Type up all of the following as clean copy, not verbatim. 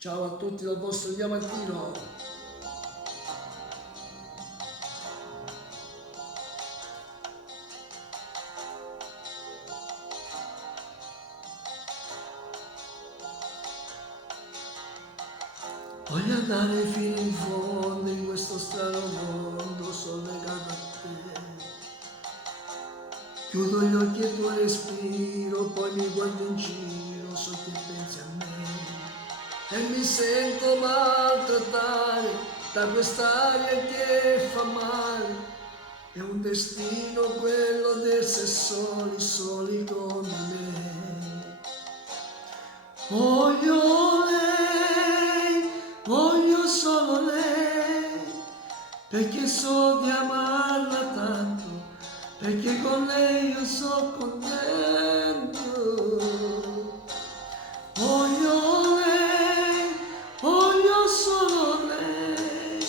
Ciao a tutti dal vostro Diamantino. Voglio andare fino in fondo in questo strano mondo, sono legato a te. Chiudo gli occhi e tu respiro, poi mi guardo in giro, so che pensi a me. E mi sento maltrattare da quest'aria che fa male. È un destino quello d'essere soli, soli come me. Voglio lei, voglio solo lei, perché so di amarla tanto, perché con lei io so contento. Voglio solo lei,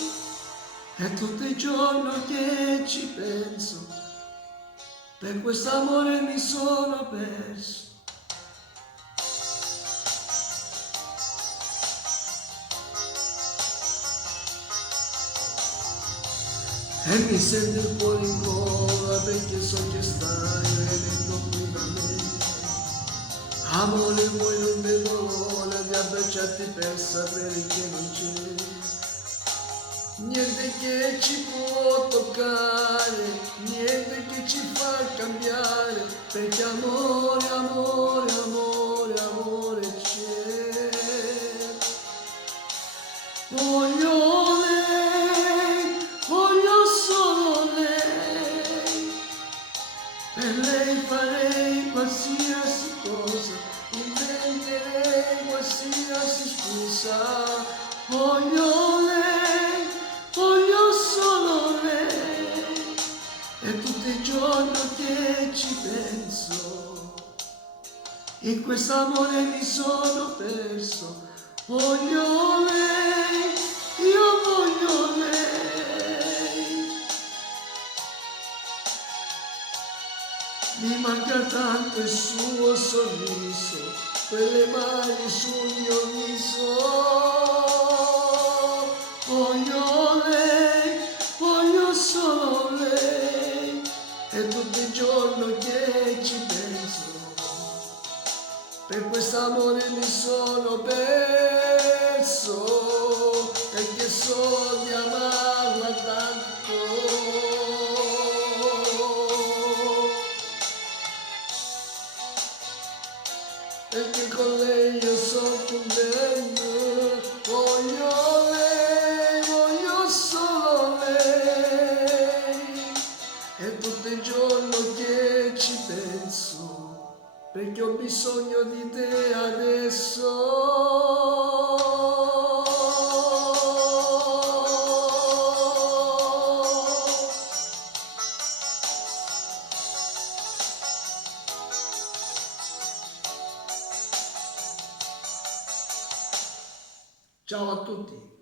è tutto il giorno che ci penso, per quest'amore mi sono perso. E mi sento il cuore in gola perché so che stai venendo qui da me. Amore vuoi non vedo l'ora di abbracciarti per sapere che non c'è niente che ci può toccare, niente che ci fa cambiare, perché amore, amore, amore, amore c'è. Voglio lei, voglio solo lei, per lei farei qualsiasi cosa, inventerei qualsiasi scusa. Voglio lei, voglio solo lei, è tutto il giorno che ci penso, in quest'amore mi sono perso. Voglio lei, io voglio lei. Mi manca tanto il suo sorriso, quelle mani sul mio viso. Voglio lei, voglio solo lei, è tutto il giorno che ci penso, per quest'amore mi sono perso, perché so di amarla tanto. Perché con lei io sono contento. Voglio lei, voglio solo lei, è tutto il giorno che ci penso, perché ho bisogno di te adesso. Ciao a tutti.